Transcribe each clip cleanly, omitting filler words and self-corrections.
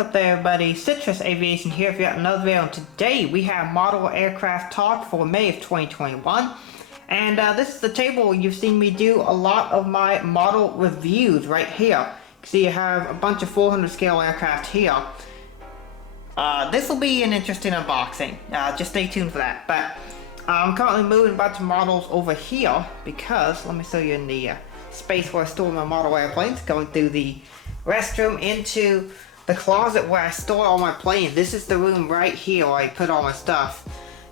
up there, everybody? Citrus Aviation here. If you got another video, and today we have Model Aircraft Talk for May of 2021. And this is the table you've seen me do a lot of my model reviews right here. You can see you have a bunch of 400 scale aircraft here. This will be an interesting unboxing. Just stay tuned for that. But I'm currently moving a bunch of models over here because, let me show you in the space where I store my model airplanes, going through the restroom into the closet where I store all my planes. This is the room right here where I put all my stuff,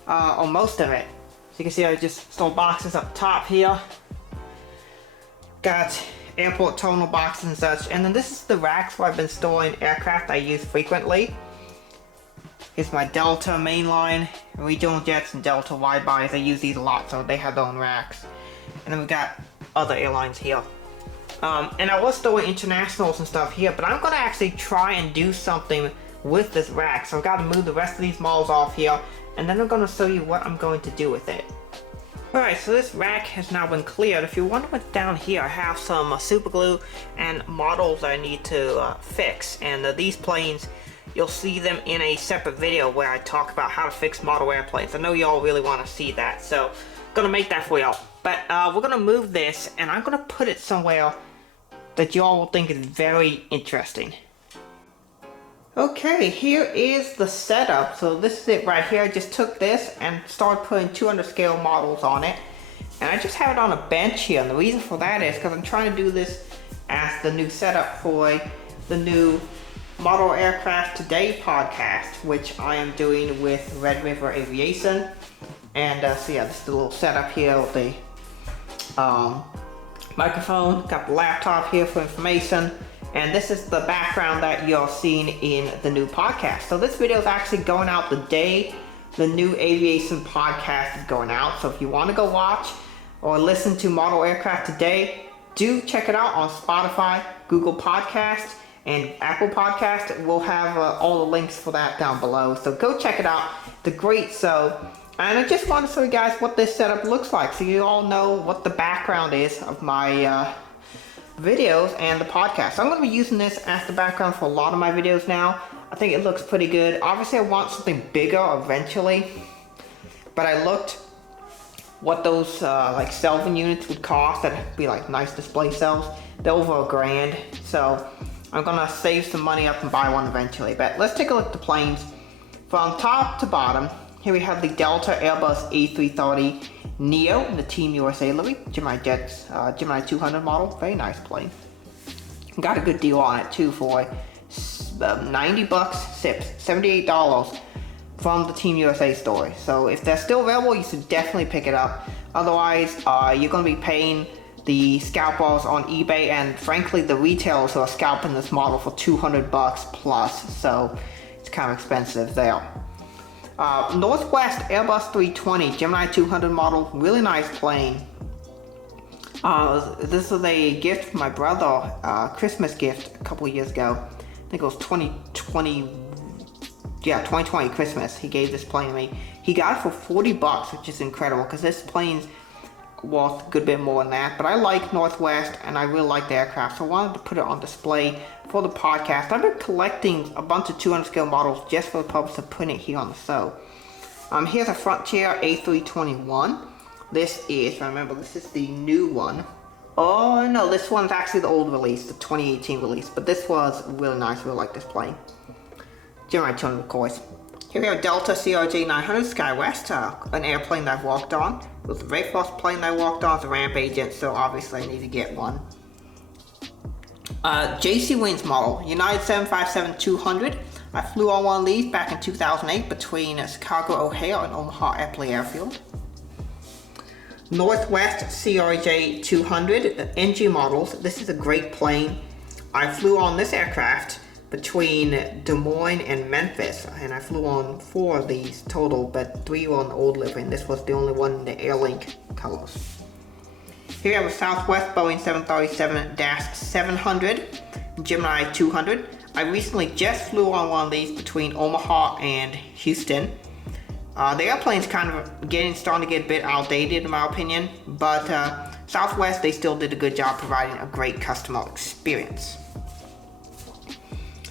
or most of it. So you can see I just store boxes up top here. Got airport terminal boxes and such. And then this is the racks where I've been storing aircraft I use frequently. Here's my Delta mainline, regional jets, and Delta wide-bodies. I use these a lot, so they have their own racks. And then we got other airlines here. And I was storing internationals and stuff here, but I'm going to actually try and do something with this rack. So I've got to move the rest of these models off here, and then I'm going to show you what I'm going to do with it. Alright, so this rack has now been cleared. If you wonder what's down here, I have some super glue and models I need to fix. And these planes, you'll see them in a separate video where I talk about how to fix model airplanes. I know y'all really want to see that, so I'm going to make that for y'all. But we're going to move this, and I'm going to put it somewhere that y'all will think is very interesting. Okay, here is the setup. So this is it right here. I just took this and started putting 200 scale models on it. And I just have it on a bench here. And the reason for that is because I'm trying to do this as the new setup for the new Model Aircraft Today podcast, which I am doing with Red River Aviation. And so yeah, this is the little setup here with the microphone, got the laptop here for information, and this is the background that you're seeing in the new podcast. So this video is actually going out the day the new aviation podcast is going out. So if you want to go watch or listen to Model Aircraft Today, do check it out on Spotify, Google Podcast, and Apple Podcast. We'll have all the links for that down below. So go check it out. The great show. And I just want to show you guys what this setup looks like so you all know what the background is of my videos and the podcast. So I'm going to be using this as the background for a lot of my videos now. I think it looks pretty good. Obviously I want something bigger eventually, but I looked what those like shelving units would cost. That'd be like nice display shelves. They're over $1,000, so I'm going to save some money up and buy one eventually. But let's take a look at the planes from top to bottom. Here we have the Delta Airbus A330 Neo in the Team USA livery, Gemini Jets, Gemini 200 model. Very nice plane. Got a good deal on it too for $90 SIPs, $78 from the Team USA store. So if they're still available, you should definitely pick it up. Otherwise, you're going to be paying the scalpers on eBay and frankly the retailers who are scalping this model for $200 plus. So it's kind of expensive there. Northwest Airbus 320 Gemini 200 model, really nice plane. This was a gift from my brother, Christmas gift a couple of years ago. I think it was 2020 Christmas. He gave this plane to me. He got it for $40, which is incredible because this plane's worth a good bit more than that. But I like Northwest and I really like the aircraft, so I wanted to put it on display for the podcast. I've been collecting a bunch of 200 scale models just for the purpose of putting it here on the show. Here's a Frontier A321. This is, remember, this is the new one. Oh no, this one's actually the old release, the 2018 release, but this was really nice. I really like this plane. Gemini 200, of course. Here we have Delta CRJ 900 SkyWest, an airplane that I've walked on. It was the very first plane that I walked on as a ramp agent, so obviously I need to get one. JC Wings model, United 757-200. I flew on one of these back in 2008 between Chicago O'Hare and Omaha Eppley Airfield. Northwest CRJ 200 NG models. This is a great plane. I flew on this aircraft between Des Moines and Memphis, and I flew on 4 of these total, but 3 were on the old livery, and this was the only one in the Airlink colors. Here we have a Southwest Boeing 737-700 Gemini 200. I recently just flew on one of these between Omaha and Houston. The airplane's kind of starting to get a bit outdated in my opinion, but Southwest, they still did a good job providing a great customer experience.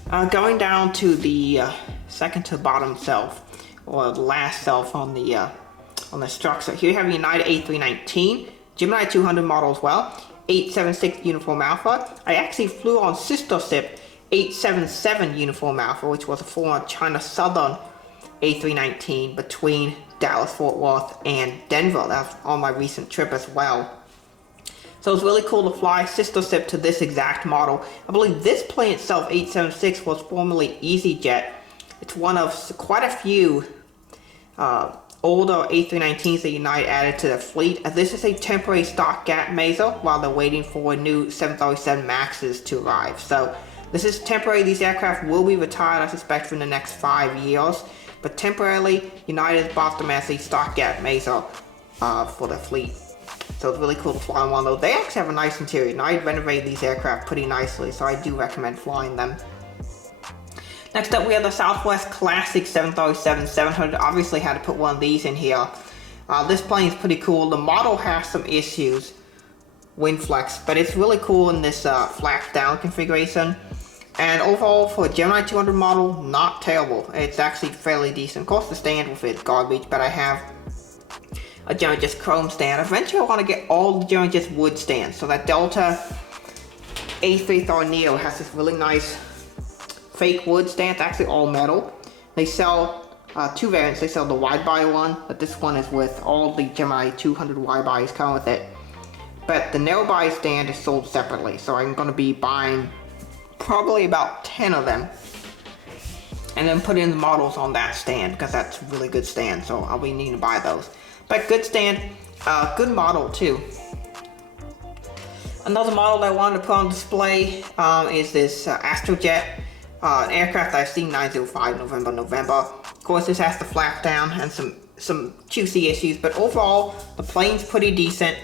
Going down to the second to bottom shelf, or the last shelf on the structure. Here you have United A319, Gemini 200 model as well, 876 Uniform Alpha. I actually flew on sister ship 877 Uniform Alpha, which was a former China Southern A319 between Dallas, Fort Worth, and Denver. That's on my recent trip as well. So it's really cool to fly sister ship to this exact model. I believe this plane itself, 876, was formerly EasyJet. It's one of quite a few older A319s that United added to their fleet. This is a temporary stopgap measure while they're waiting for new 737 Maxes to arrive. So this is temporary. These aircraft will be retired, I suspect, in the next 5 years. But temporarily, United bought them as a stopgap measure for their fleet. So it's really cool to fly on one of those. They actually have a nice interior. United renovated these aircraft pretty nicely, so I do recommend flying them. Next up, we have the Southwest Classic 737-700. Obviously had to put one of these in here. This plane is pretty cool. The model has some issues, wind flex, but it's really cool in this flap down configuration. And overall, for a Gemini 200 model, not terrible. It's actually fairly decent. Of course, the stand with it garbage, but I have a Gemini just chrome stand. Eventually, I want to get all the Gemini just wood stands. So that Delta A321 Neo has this really nice fake wood stand. It's actually all metal. They sell two variants. They sell the wide body one, but this one is with all the Gemini 200 wide bodies come with it. But the narrow body stand is sold separately. So I'm going to be buying probably about 10 of them, and then put in the models on that stand, because that's a really good stand, so I'll be needing to buy those. But good stand, good model too. Another model that I wanted to put on display is this Astrojet, an aircraft I've seen 905 November. Of course, this has the flap down and some juicy issues, but overall the plane's pretty decent.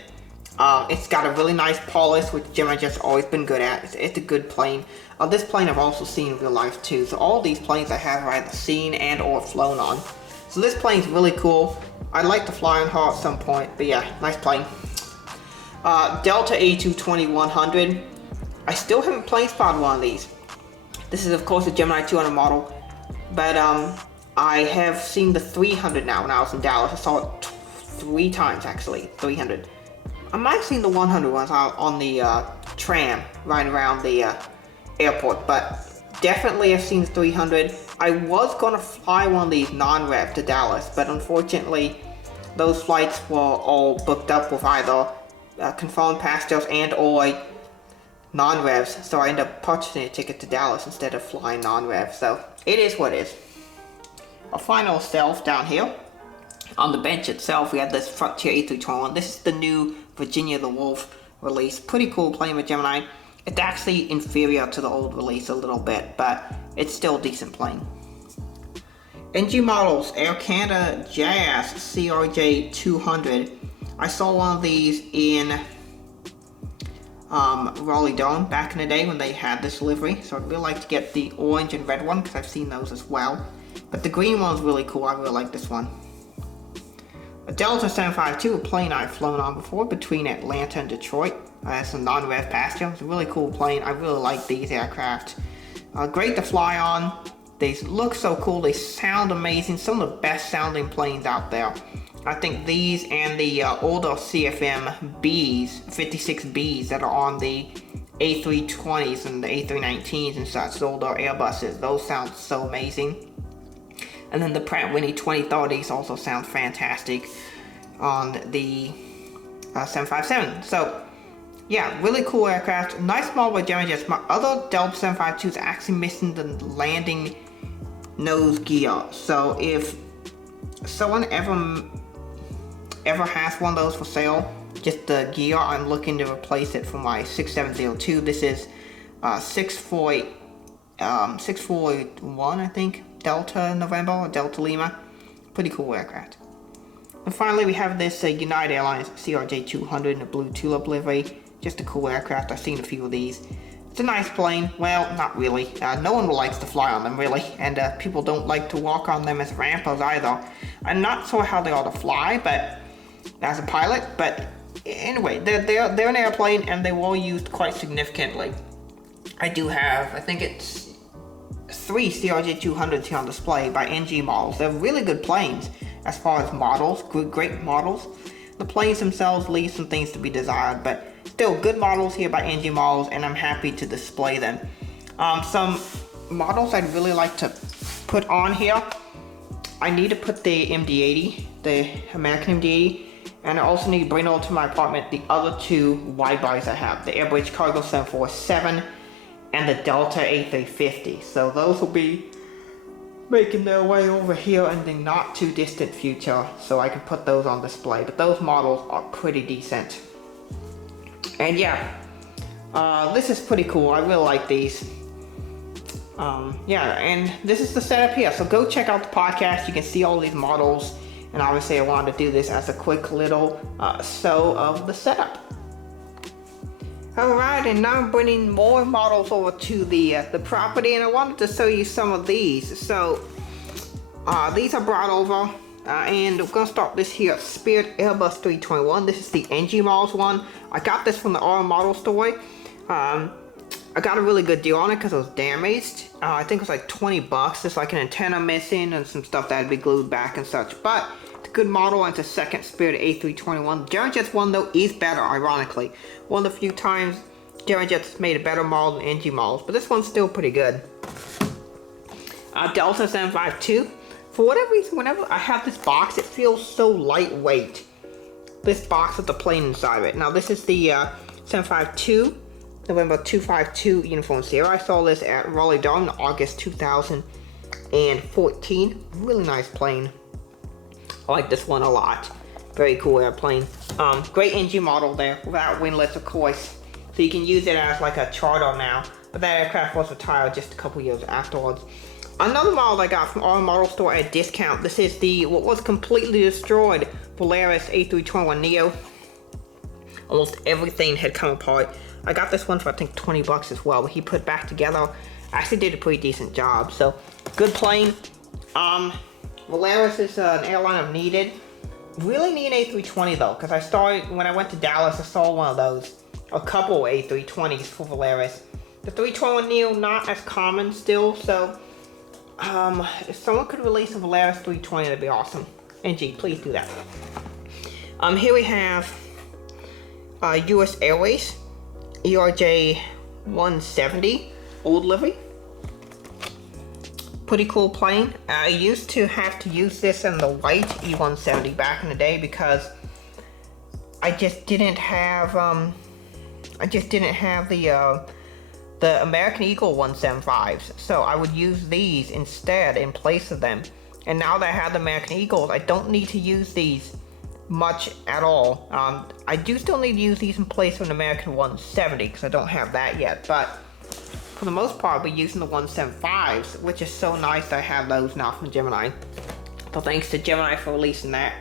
It's got a really nice polish, which Gemini just always been good at. It's a good plane. This plane I've also seen in real life too. So all these planes I have either seen and or flown on. So this plane's really cool. I'd like to fly on her at some point, but yeah, nice plane. Delta A321 I still haven't plane spotted one of these. This is of course a Gemini 200 model, but I have seen the 300 now when I was in Dallas. I saw it 3 times actually, 300. I might have seen the 100 ones out on the tram right around the airport, but definitely I've seen the 300. I was going to fly one of these non-rev to Dallas, but unfortunately those flights were all booked up with either confirmed passengers and or non-revs, so I ended up purchasing a ticket to Dallas instead of flying non-rev, so it is what it is. Our final shelf down here. On the bench itself, we have this Frontier A321. This is the new Virginia the Wolf release. Pretty cool plane with Gemini. It's actually inferior to the old release a little bit, but it's still a decent plane. NG models, Air Canada Jazz CRJ 200. I saw one of these in Raleigh-Durham back in the day when they had this livery, so I'd really like to get the orange and red one because I've seen those as well. But the green one's really cool. I really like this one. A Delta 752, a plane I've flown on before between Atlanta and Detroit. It's a non-rev passenger. It's a really cool plane. I really like these aircraft. Great to fly on. They look so cool. They sound amazing. Some of the best sounding planes out there. I think these and the older CFM Bs, 56Bs that are on the A320s and the A319s and such, the older Airbuses, those sound so amazing. And then the Pratt & Whitney 2030s also sound fantastic on the 757. So, yeah, really cool aircraft. Nice model by Gemini Jets. My other Delta 752 is actually missing the landing nose gear. So if someone ever has one of those for sale, just the gear, I'm looking to replace it for my 6702. This is 641, I think. Delta November or Delta Lima. Pretty cool aircraft. And finally, we have this United Airlines CRJ 200 in a blue tulip livery. Just a cool aircraft. I've seen a few of these. It's a nice plane. Well, not really. No one likes to fly on them, really. And people don't like to walk on them as rampers either. I'm not sure how they ought to fly, but as a pilot. But anyway, they're an airplane, and they were used quite significantly. I do have, I think it's 3 CRJ200s here on display by NG models. They're really good planes as far as models, great models. The planes themselves leave some things to be desired, but still good models here by NG models, and I'm happy to display them. Some models I'd really like to put on here. I need to put the MD-80, the American MD-80, and I also need to bring over to my apartment the other 2 wide bodies I have, the Airways Cargo 747 and the Delta A350. So those will be making their way over here in the not too distant future, so I can put those on display. But those models are pretty decent. And yeah, this is pretty cool. I really like these. Yeah, and this is the setup here. So go check out the podcast. You can see all these models. And obviously I wanted to do this as a quick little show of the setup. Alright, and now I'm bringing more models over to the property, and I wanted to show you some of these. So these are brought over, and we're going to start this here Spirit Airbus 321. This is the NG models one. I got this from the R model store. I got a really good deal on it because it was damaged. I think it was like 20 bucks. There's like an antenna missing and some stuff that had to be glued back and such. But it's a good model, and it's a second Spirit A321. Airjet's one though is better, ironically. One of the few times Airjet's made a better model than NG models, but this one's still pretty good. Delta 752. For whatever reason, whenever I have this box, it feels so lightweight. This box with the plane inside of it. Now this is the 752. November 252 Uniform Sierra. I saw this at Raleigh-Durham in August 2014. Really nice plane. I like this one a lot. Very cool airplane. Great NG model there, without winglets of course. So you can use it as like a charter now. But that aircraft was retired just a couple years afterwards. Another model I got from our model store at a discount. This is the, what was completely destroyed, Polaris A321 Neo. Almost everything had come apart. I got this one for I think 20 bucks as well, but he put back together. Actually did a pretty decent job. So good plane. Polaris is an airline I've needed. Really need an A320 though, because when I went to Dallas, I saw one of those. A couple A320s for Polaris. The 321 Neo not as common still, so if someone could release a Polaris 320, that'd be awesome. NG, please do that. Here we have US Airways Erj 170 old livery. Pretty cool plane. I used to have to use this in the white E170 back in the day because I just didn't have the American Eagle 175s, so I would use these instead in place of them. And now that I have the American Eagles, I don't need to use these much at all. I do still need to use these in place of an American 170 because I don't have that yet, but for the most part I'll be using the 175s, which is so nice that I have those now from Gemini. So thanks to Gemini for releasing that.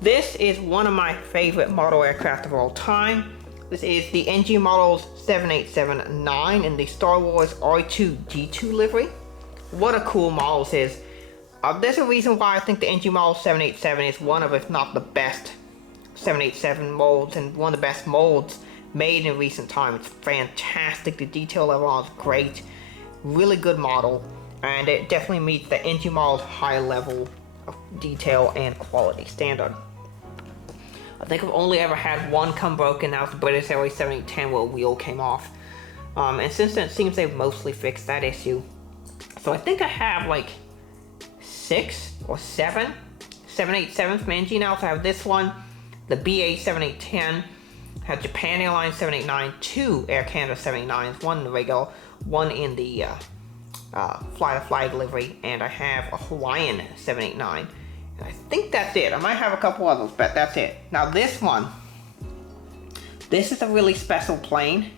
This is one of my favorite model aircraft of all time. This is the NG Models 7879 in the Star Wars R2-D2 livery. What a cool model this is. There's a reason why I think the NG Model 787 is one of, if not the best 787 molds, and one of the best molds made in recent time. It's fantastic. The detail level is great. Really good model, and it definitely meets the NG Model's high level of detail and quality standard. I think I've only ever had one come broken. That was the British Airways 7810 where a wheel came off. And since then it seems they've mostly fixed that issue. So I think I have like 6 or 7 787s from NG now. So I have this one, the BA 7810, I have Japan Airlines 789, 2 Air Canada 789s, one in the regular, one in the fly-to-fly delivery, and I have a Hawaiian 789. And I think that's it. I might have a couple others, but that's it. Now this one, this is a really special plane.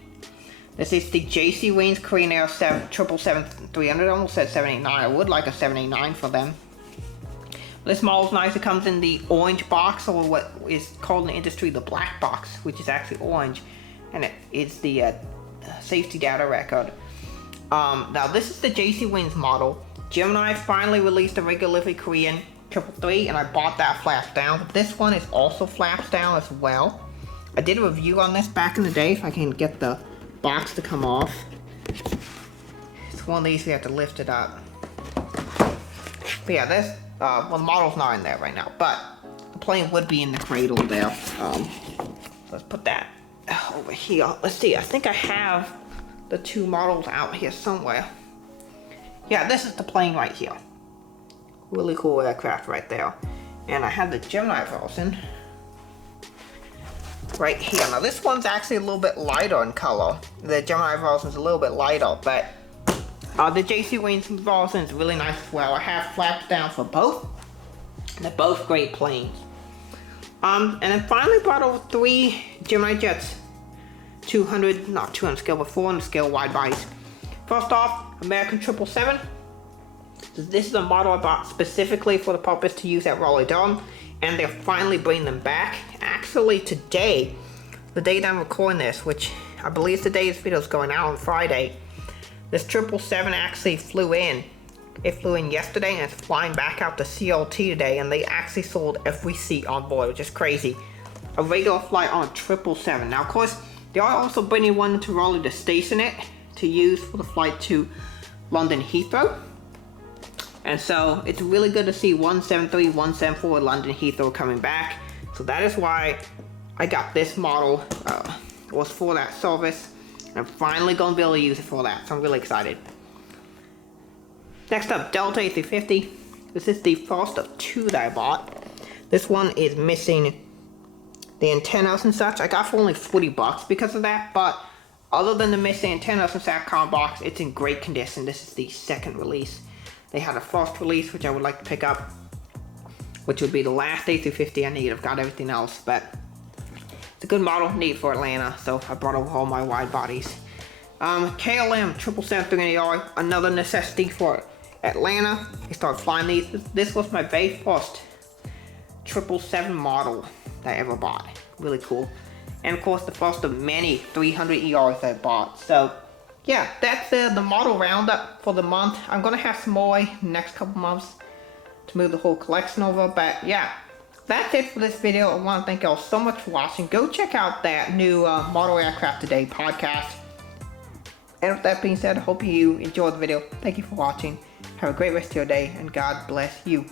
This is the JC Wings Korean Air 777-300. I almost said 789. I would like a 789 for them. This model's nice. It comes in the orange box, or what is called in the industry the black box, which is actually orange, and it is the safety data record. Now this is the JC Wings model. Gemini finally released a regular livery Korean 333, and I bought that flaps down. But this one is also flaps down as well. I did a review on this back in the day, if I can get the box to come off. It's one of these we have to lift it up. But yeah, this, well, the model's not in there right now, but the plane would be in the cradle there. Let's put that over here. Let's see, I think I have the two models out here somewhere. Yeah, this is the plane right here. Really cool aircraft right there. And I have the Gemini version right here. Now this one's actually a little bit lighter in color. The Gemini version is a little bit lighter, but the JC Williamson version is really nice as well. I have flaps down for both. They're both great planes. And then finally brought over 3 Gemini jets. 200, not 200 scale, but 400 scale wide bodies. First off, American 777. This is a model I bought specifically for the purpose to use at Raleigh-Durham, and they're finally bringing them back. Actually today, the day that I'm recording this, which I believe the day this video is going out on Friday, this 777 actually flew in. It flew in yesterday and it's flying back out to CLT today, and they actually sold every seat on board, which is crazy. A regular flight on 777. Now of course, they are also bringing one to Raleigh to station it to use for the flight to London Heathrow. And so it's really good to see 173, 174 London Heathrow coming back. So that is why I got this model, was for that service. I'm finally going to be able to use it for that, so I'm really excited. Next up, Delta A350. This is the first of 2 that I bought. This one is missing the antennas and such. I got for only $40 because of that, but other than the missing antennas and SATCOM box, it's in great condition. This is the second release. They had a first release, which I would like to pick up, which would be the last A350 I need. I've got everything else, but it's a good model, need for Atlanta, so I brought over all my wide bodies. KLM 777-300ER, another necessity for Atlanta. I started flying these. This was my very first 777 model that I ever bought. Really cool. And of course, the first of many 300ERs that I bought. So yeah, that's the model roundup for the month. I'm gonna have some more next couple months to move the whole collection over, but yeah, that's it for this video. I want to thank y'all so much for watching. Go check out that new Model Aircraft Today podcast. And with that being said, I hope you enjoyed the video. Thank you for watching. Have a great rest of your day, and God bless you.